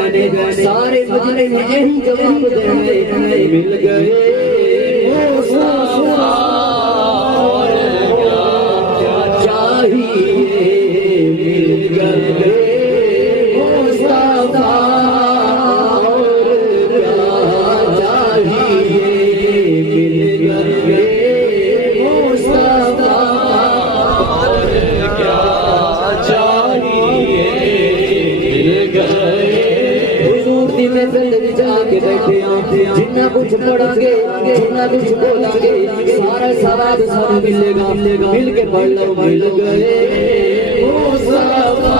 सारे मजरे में यही जवाब देने मिल गए मुस्तफा और क्या चाहिए मिल गए मुस्तफा और क्या चाहिए मिल गए मुस्तफा और क्या चाहिए मिल गए जिन्ना कुछ पढ़ांगे जिन्ना कुछ बोलांगे सारा सवाब सब मिलेगा मिल के पढ़ लो मिल गए मुस्तफा